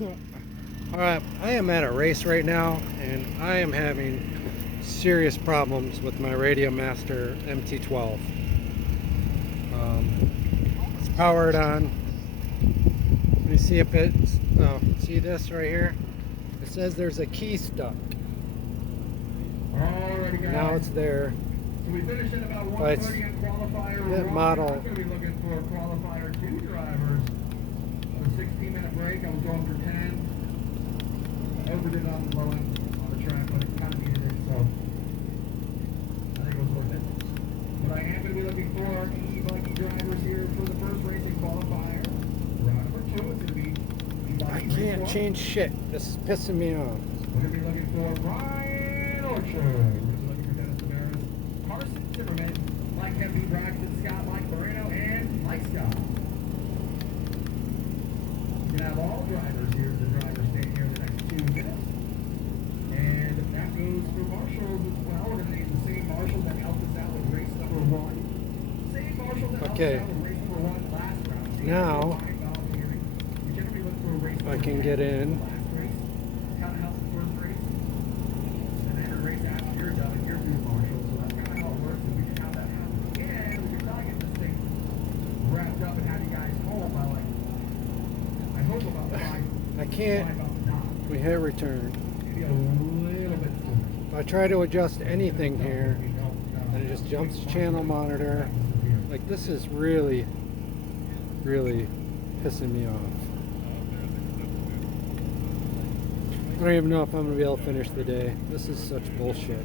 Alright, I am at a race right now and I am having serious problems with my Radiomaster MT12. It's powered on. Let me see if it's, see this right here? It says there's a key stuck. Alrighty, guys. Now it's there. So we finished in about 1:30 on qualifier that one. model. I'm going to be looking for qualifier 2 drivers. A 16-minute break. I was going for 10. I overdid it on the low end on the track, but it kind of needed it, so I think it was worth it. But I am going to be looking for e-buggy drivers here for the first racing qualifier. Round number 2 is going to be I can't change shit. This is pissing me off. We're going to be looking for Ryan Orchard. We're going to be looking for Dennis Tavares, Carson Zimmerman, Mike Hempy, Braxton Scott, Mike Moreno, and Mike Scott. We're going to have all drivers here. The drivers staying here the next 2 minutes. And that goes for marshals as well. We're going to name the same marshal that helped us out with race number 1. Same marshal that helped us out with race number 1 last round. Now, if I can get in. I can't. We hit return. If I try to adjust anything here, and it just jumps to channel monitor. Like, this is really, really pissing me off. I don't even know if I'm going to be able to finish the day. This is such bullshit.